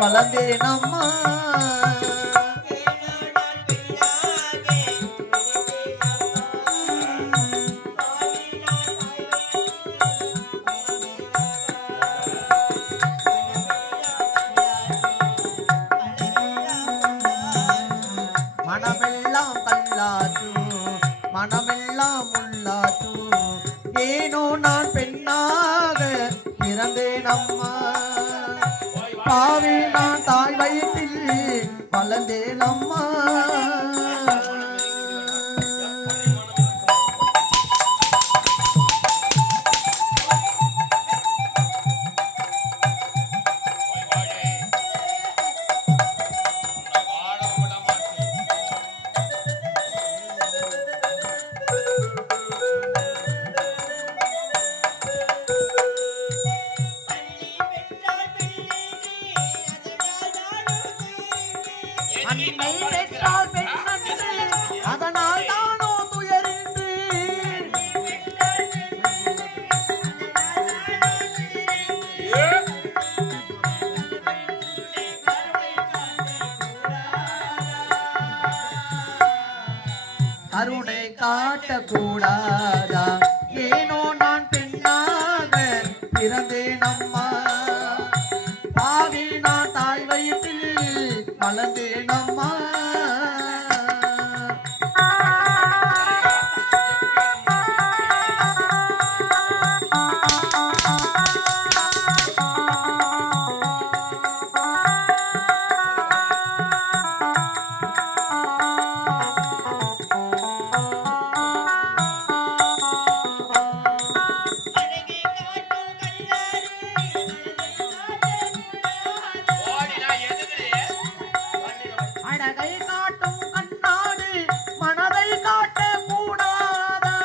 வளர்ந்தேனம்மா மனமெல்லாம் கல்லாச்சு மனமெல்லாம் உள்ளாச்சு ஏனோ நான் பெண்ணாக பிறந்தேனம்மா பாவி நான் தாய் வயிற்றில் வளர்ந்தேனம்மா அன்னை பெற்றால் பெண்ணன்று அதனால் தானோ துயரின்றி கருணை காட்டக்கூடாதா ஏனோ நான் பெண்ணாக பிறந்தேனம்மா பாவி நான் தாய் வயிற்றில் வளர்ந்தேனம்மா அழகை காட்டும் கண்ணாடி மனதை காட்ட கூடாதா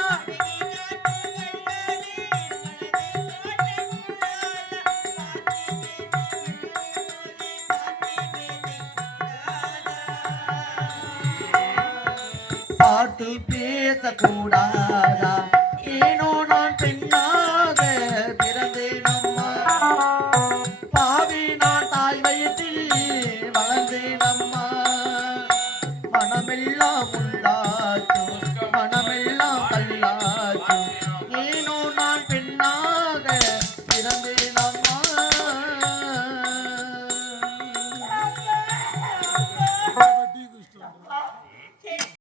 பாட்டு பேசக்கூடாதா ஏனோ நான் பெண்ணாக பிறந்தேனம்மா பாவி நான் தாய் வயிற்றில் வளர்ந்தேனம்மா மனமெல்லாம் உள்ளாச்சு மனமெல்லாம் கல்லாச்சு ஏனோ நான் பெண்ணாக பிறந்தேனம்மா